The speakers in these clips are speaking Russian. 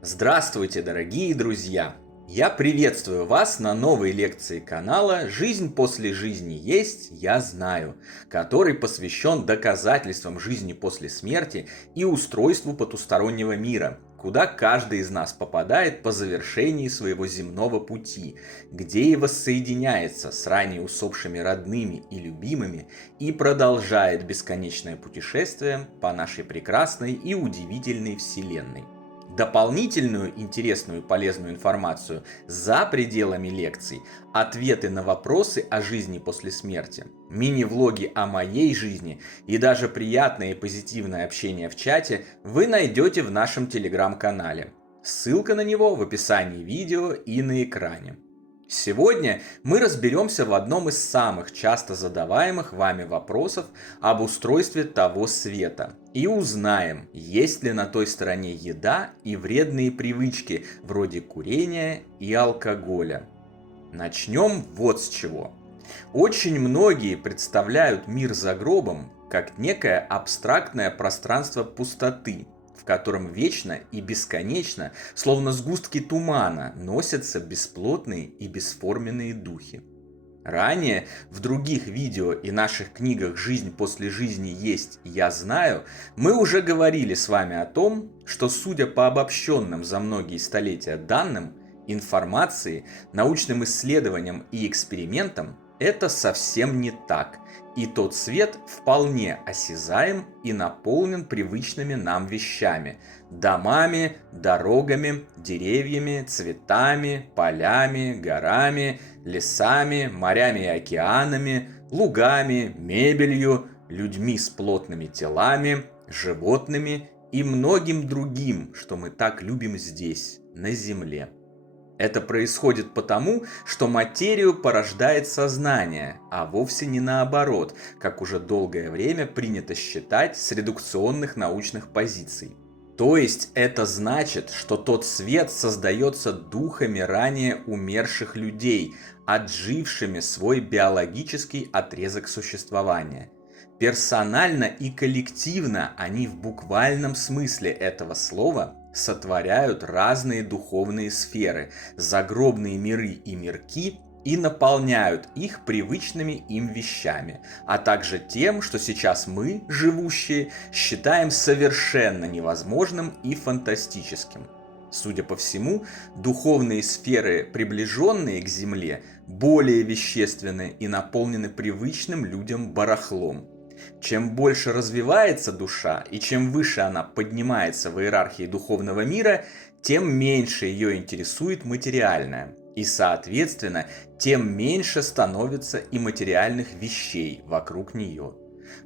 Здравствуйте, дорогие друзья! Я приветствую вас на новой лекции канала «Жизнь после жизни есть, я знаю», который посвящен доказательствам жизни после смерти и устройству потустороннего мира, куда каждый из нас попадает по завершении своего земного пути, где и воссоединяется с ранее усопшими родными и любимыми и продолжает бесконечное путешествие по нашей прекрасной и удивительной Вселенной. Дополнительную интересную и полезную информацию за пределами лекций, ответы на вопросы о жизни после смерти, мини-влоги о моей жизни и даже приятное и позитивное общение в чате вы найдете в нашем телеграм-канале. Ссылка на него в описании видео и на экране. Сегодня мы разберемся в одном из самых часто задаваемых вами вопросов об устройстве того света и узнаем, есть ли на той стороне еда и вредные привычки вроде курения и алкоголя. Начнем вот с чего. Очень многие представляют мир за гробом как некое абстрактное пространство пустоты, в котором вечно и бесконечно, словно сгустки тумана, носятся бесплотные и бесформенные духи. Ранее в других видео и наших книгах «Жизнь после жизни есть, я знаю» мы уже говорили с вами о том, что судя по обобщенным за многие столетия данным, информации, научным исследованиям и экспериментам, это совсем не так, и тот свет вполне осязаем и наполнен привычными нам вещами – домами, дорогами, деревьями, цветами, полями, горами, лесами, морями и океанами, лугами, мебелью, людьми с плотными телами, животными и многим другим, что мы так любим здесь, на Земле. Это происходит потому, что материю порождает сознание, а вовсе не наоборот, как уже долгое время принято считать с редукционных научных позиций. То есть это значит, что тот свет создается духами ранее умерших людей, отжившими свой биологический отрезок существования. Персонально и коллективно они в буквальном смысле этого слова сотворяют разные духовные сферы, загробные миры и мирки и наполняют их привычными им вещами, а также тем, что сейчас мы, живущие, считаем совершенно невозможным и фантастическим. Судя по всему, духовные сферы, приближенные к Земле, более вещественны и наполнены привычным людям барахлом. Чем больше развивается душа и чем выше она поднимается в иерархии духовного мира, тем меньше ее интересует материальное. И, соответственно, тем меньше становится и материальных вещей вокруг нее.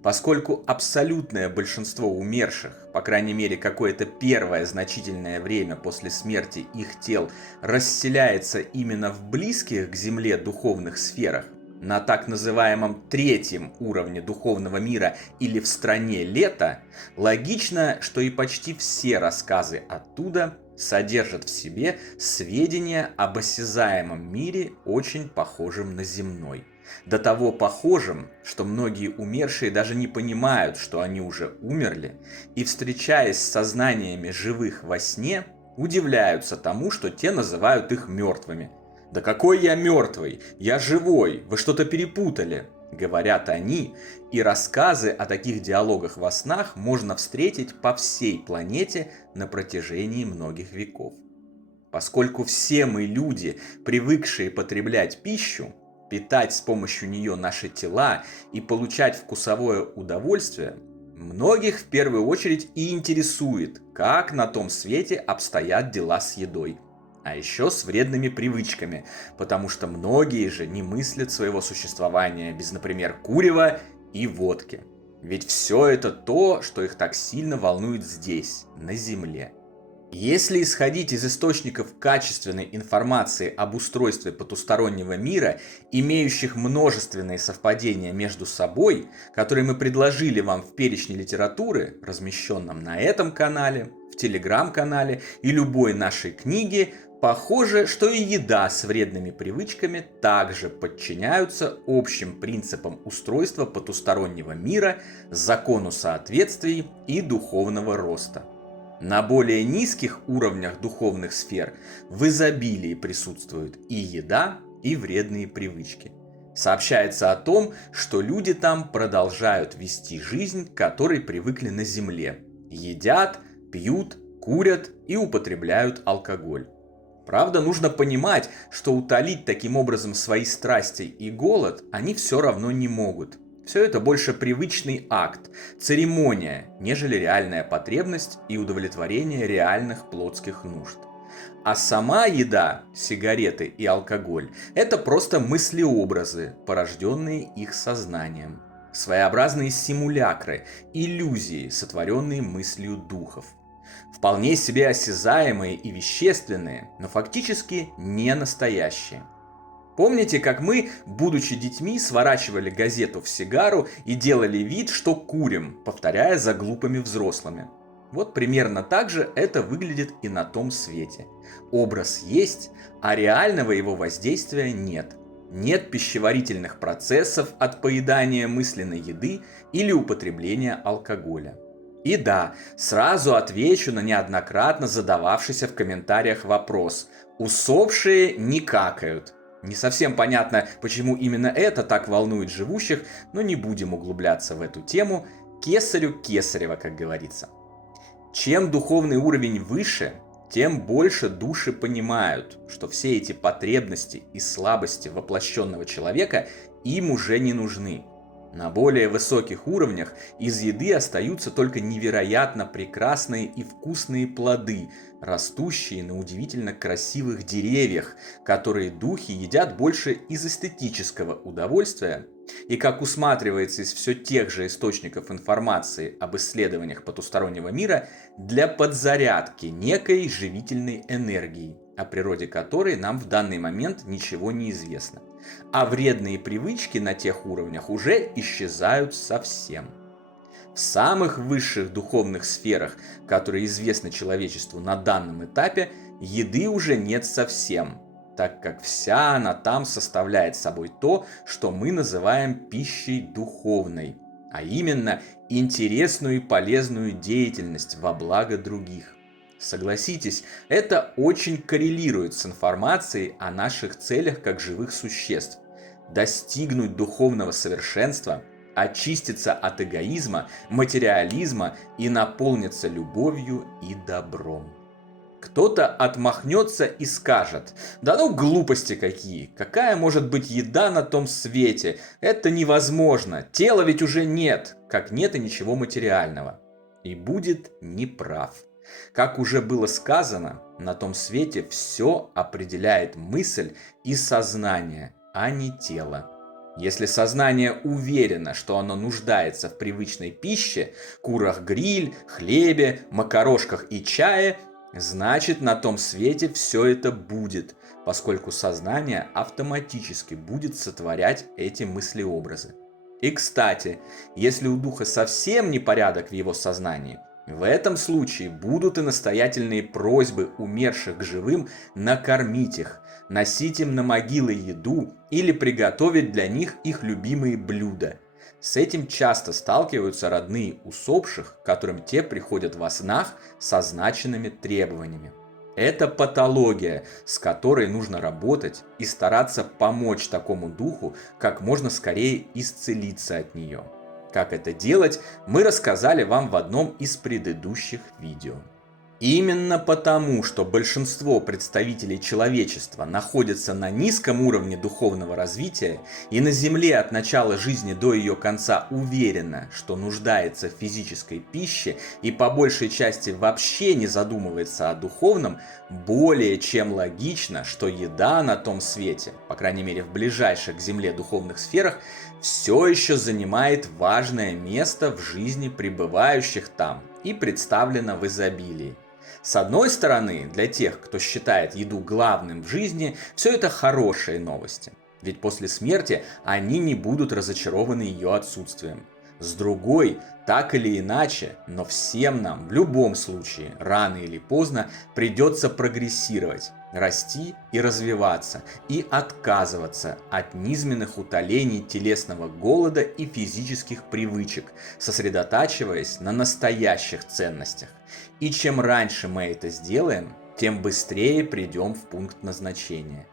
Поскольку абсолютное большинство умерших, по крайней мере какое-то первое значительное время после смерти их тел, расселяется именно в близких к Земле духовных сферах, на так называемом третьем уровне духовного мира или в стране лета, логично, что и почти все рассказы оттуда содержат в себе сведения об осязаемом мире, очень похожем на земной. До того похожим, что многие умершие даже не понимают, что они уже умерли, и, встречаясь с сознаниями живых во сне, удивляются тому, что те называют их мертвыми. «Да какой я мертвый? Я живой! Вы что-то перепутали!» Говорят они, и рассказы о таких диалогах во снах можно встретить по всей планете на протяжении многих веков. Поскольку все мы люди, привыкшие потреблять пищу, питать с помощью нее наши тела и получать вкусовое удовольствие, многих в первую очередь и интересует, как на том свете обстоят дела с едой. А еще с вредными привычками, потому что многие же не мыслят своего существования без, например, курева и водки. Ведь все это то, что их так сильно волнует здесь, на Земле. Если исходить из источников качественной информации об устройстве потустороннего мира, имеющих множественные совпадения между собой, которые мы предложили вам в перечне литературы, размещенном на этом канале, в телеграм-канале и любой нашей книге, похоже, что и еда с вредными привычками также подчиняются общим принципам устройства потустороннего мира, закону соответствий и духовного роста. На более низких уровнях духовных сфер в изобилии присутствуют и еда, и вредные привычки. Сообщается о том, что люди там продолжают вести жизнь, к которой привыкли на земле. Едят, пьют, курят и употребляют алкоголь. Правда, нужно понимать, что утолить таким образом свои страсти и голод они все равно не могут. Все это больше привычный акт, церемония, нежели реальная потребность и удовлетворение реальных плотских нужд. А сама еда, сигареты и алкоголь – это просто мыслеобразы, порожденные их сознанием. Своеобразные симулякры, иллюзии, сотворенные мыслью духов. Вполне себе осязаемые и вещественные, но фактически не настоящие. Помните, как мы, будучи детьми, сворачивали газету в сигару и делали вид, что курим, повторяя за глупыми взрослыми? Вот примерно так же это выглядит и на том свете. Образ есть, а реального его воздействия нет. Нет пищеварительных процессов от поедания мысленной еды или употребления алкоголя. И да, сразу отвечу на неоднократно задававшийся в комментариях вопрос: усопшие не какают. Не совсем понятно, почему именно это так волнует живущих, но не будем углубляться в эту тему. Кесарю кесарево, как говорится. Чем духовный уровень выше, тем больше души понимают, что все эти потребности и слабости воплощенного человека им уже не нужны. На более высоких уровнях из еды остаются только невероятно прекрасные и вкусные плоды, растущие на удивительно красивых деревьях, которые духи едят больше из эстетического удовольствия, и, как усматривается из все тех же источников информации об исследованиях потустороннего мира, для подзарядки некой живительной энергии, о природе которой нам в данный момент ничего не известно. А вредные привычки на тех уровнях уже исчезают совсем. В самых высших духовных сферах, которые известны человечеству на данном этапе, еды уже нет совсем, так как вся она там составляет собой то, что мы называем пищей духовной, а именно интересную и полезную деятельность во благо других. Согласитесь, это очень коррелирует с информацией о наших целях как живых существ. Достигнуть духовного совершенства, очиститься от эгоизма, материализма и наполниться любовью и добром. Кто-то отмахнется и скажет: да ну глупости какие, какая может быть еда на том свете, это невозможно, тела ведь уже нет, как нет и ничего материального. И будет неправ. Как уже было сказано, на том свете все определяет мысль и сознание, а не тело. Если сознание уверено, что оно нуждается в привычной пище, курах-гриль, хлебе, макарошках и чае, значит, на том свете все это будет, поскольку сознание автоматически будет сотворять эти мыслеобразы. И кстати, если у духа совсем непорядок в его сознании, в этом случае будут и настоятельные просьбы умерших к живым накормить их, носить им на могилы еду или приготовить для них их любимые блюда. С этим часто сталкиваются родные усопших, которым те приходят во снах с означенными требованиями. Это патология, с которой нужно работать и стараться помочь такому духу как можно скорее исцелиться от нее. Как это делать, мы рассказали вам в одном из предыдущих видео. Именно потому, что большинство представителей человечества находятся на низком уровне духовного развития и на Земле от начала жизни до ее конца уверенно, что нуждается в физической пище и по большей части вообще не задумывается о духовном, более чем логично, что еда на том свете, по крайней мере в ближайших к Земле духовных сферах, все еще занимает важное место в жизни пребывающих там и представлена в изобилии. С одной стороны, для тех, кто считает еду главным в жизни, все это хорошие новости. Ведь после смерти они не будут разочарованы ее отсутствием. С другой, так или иначе, но всем нам в любом случае, рано или поздно, придется прогрессировать. расти и развиваться, и отказываться от низменных утолений телесного голода и физических привычек, сосредотачиваясь на настоящих ценностях. И чем раньше мы это сделаем, тем быстрее придем в пункт назначения.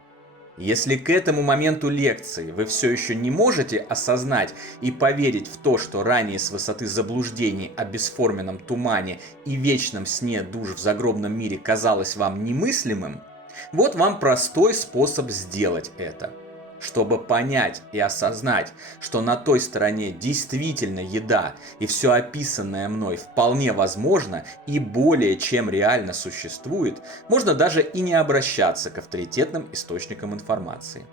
Если к этому моменту лекции вы все еще не можете осознать и поверить в то, что ранее с высоты заблуждений о бесформенном тумане и вечном сне душ в загробном мире казалось вам немыслимым, вот вам простой способ сделать это. Чтобы понять и осознать, что на той стороне действительно еда и все описанное мной вполне возможно и более чем реально существует, можно даже и не обращаться к авторитетным источникам информации.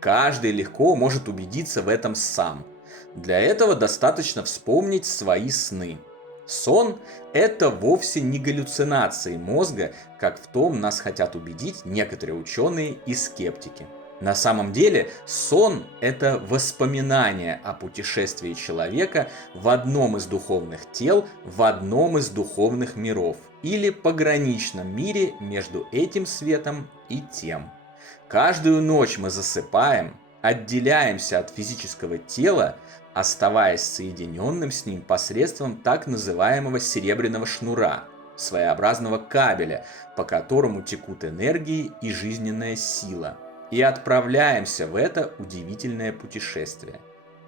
Каждый легко может убедиться в этом сам. Для этого достаточно вспомнить свои сны. Сон – это вовсе не галлюцинации мозга, как в том нас хотят убедить некоторые ученые и скептики. На самом деле сон – это воспоминание о путешествии человека в одном из духовных тел, в одном из духовных миров или пограничном мире между этим светом и тем. Каждую ночь мы засыпаем, отделяемся от физического тела, оставаясь соединенным с ним посредством так называемого серебряного шнура, своеобразного кабеля, по которому текут энергии и жизненная сила, и отправляемся в это удивительное путешествие.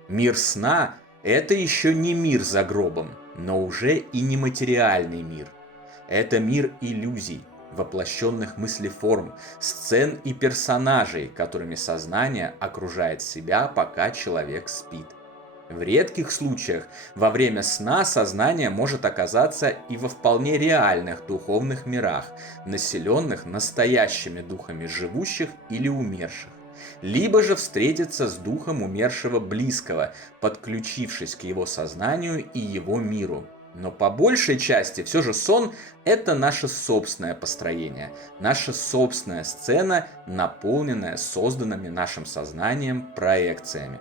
Мир сна – это еще не мир за гробом, но уже и не материальный мир. Это мир иллюзий, воплощенных мыслеформ, сцен и персонажей, которыми сознание окружает себя, пока человек спит. В редких случаях во время сна сознание может оказаться и во вполне реальных духовных мирах, населенных настоящими духами живущих или умерших. Либо же встретиться с духом умершего близкого, подключившись к его сознанию и его миру. Но по большей части все же сон – это наше собственное построение, наша собственная сцена, наполненная созданными нашим сознанием проекциями.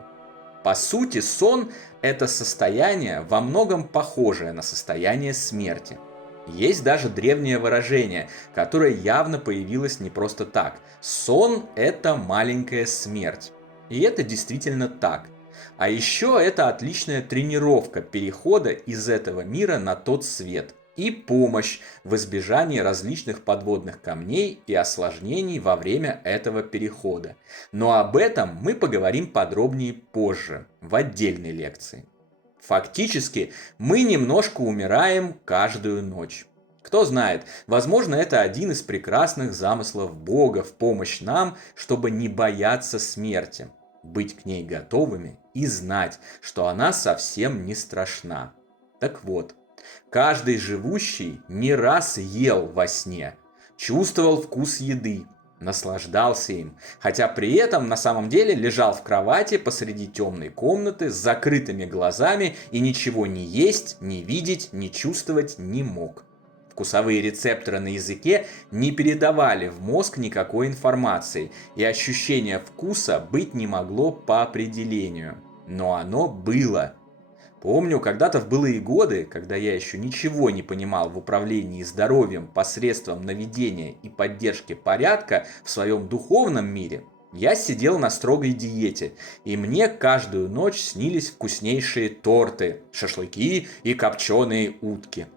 По сути, сон – это состояние, во многом похожее на состояние смерти. Есть даже древнее выражение, которое явно появилось не просто так. Сон – это маленькая смерть. И это действительно так. А еще это отличная тренировка перехода из этого мира на тот свет и помощь в избежании различных подводных камней и осложнений во время этого перехода. Но об этом мы поговорим подробнее позже, в отдельной лекции. Фактически, мы немножко умираем каждую ночь. Кто знает, возможно, это один из прекрасных замыслов Бога в помощь нам, чтобы не бояться смерти, быть к ней готовыми и знать, что она совсем не страшна. Так вот, каждый живущий не раз ел во сне, чувствовал вкус еды, наслаждался им, хотя при этом на самом деле лежал в кровати посреди темной комнаты с закрытыми глазами и ничего не есть, не видеть, не чувствовать не мог. Вкусовые рецепторы на языке не передавали в мозг никакой информации, и ощущение вкуса быть не могло по определению. Но оно было. Помню, когда-то в былые годы, когда я еще ничего не понимал в управлении здоровьем посредством наведения и поддержки порядка в своем духовном мире, я сидел на строгой диете, и мне каждую ночь снились вкуснейшие торты, шашлыки и копченые утки.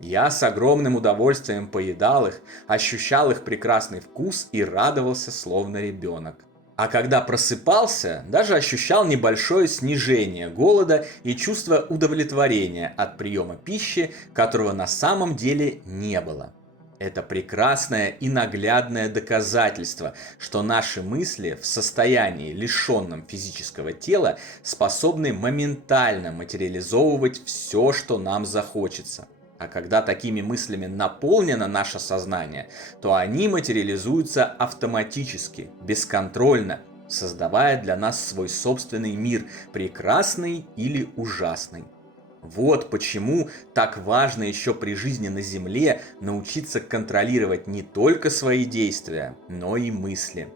Я с огромным удовольствием поедал их, ощущал их прекрасный вкус и радовался словно ребенок. А когда просыпался, даже ощущал небольшое снижение голода и чувство удовлетворения от приема пищи, которого на самом деле не было. Это прекрасное и наглядное доказательство, что наши мысли в состоянии, лишенном физического тела, способны моментально материализовывать все, что нам захочется. А когда такими мыслями наполнено наше сознание, то они материализуются автоматически, бесконтрольно, создавая для нас свой собственный мир, прекрасный или ужасный. Вот почему так важно еще при жизни на Земле научиться контролировать не только свои действия, но и мысли.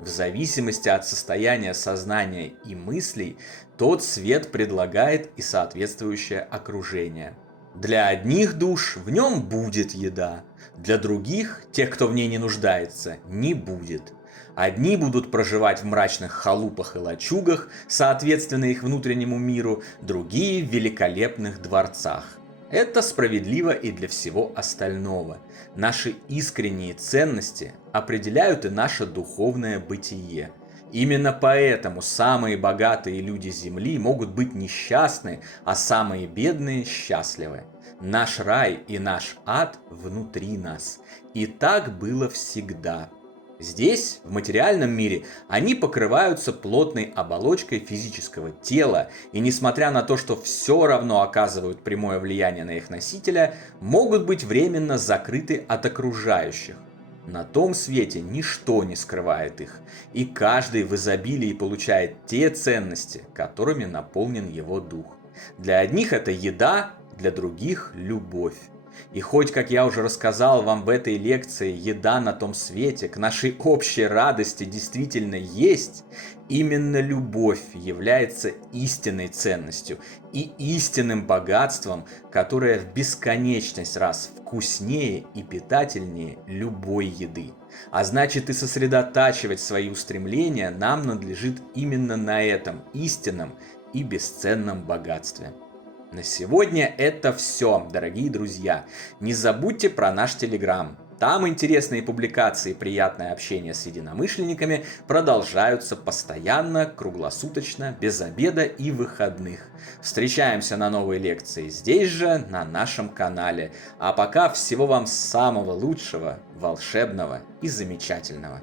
В зависимости от состояния сознания и мыслей, тот свет предлагает и соответствующее окружение. Для одних душ в нем будет еда, для других, тех, кто в ней не нуждается, не будет. Одни будут проживать в мрачных халупах и лачугах, соответственно их внутреннему миру, другие в великолепных дворцах. Это справедливо и для всего остального. Наши искренние ценности определяют и наше духовное бытие. Именно поэтому самые богатые люди Земли могут быть несчастны, а самые бедные счастливы. Наш рай и наш ад внутри нас. И так было всегда. Здесь, в материальном мире, они покрываются плотной оболочкой физического тела, и несмотря на то, что все равно оказывают прямое влияние на их носителя, могут быть временно закрыты от окружающих. На том свете ничто не скрывает их, и каждый в изобилии получает те ценности, которыми наполнен его дух. Для одних это еда, для других – любовь. И хоть, как я уже рассказал вам в этой лекции, еда на том свете к нашей общей радости действительно есть, именно любовь является истинной ценностью и истинным богатством, которое в бесконечность раз вкуснее и питательнее любой еды. А значит, и сосредотачивать свои устремления нам надлежит именно на этом истинном и бесценном богатстве. На сегодня это все, дорогие друзья. Не забудьте про наш Телеграм. Там интересные публикации и приятное общение с единомышленниками продолжаются постоянно, круглосуточно, без обеда и выходных. Встречаемся на новой лекции здесь же, на нашем канале. А пока всего вам самого лучшего, волшебного и замечательного.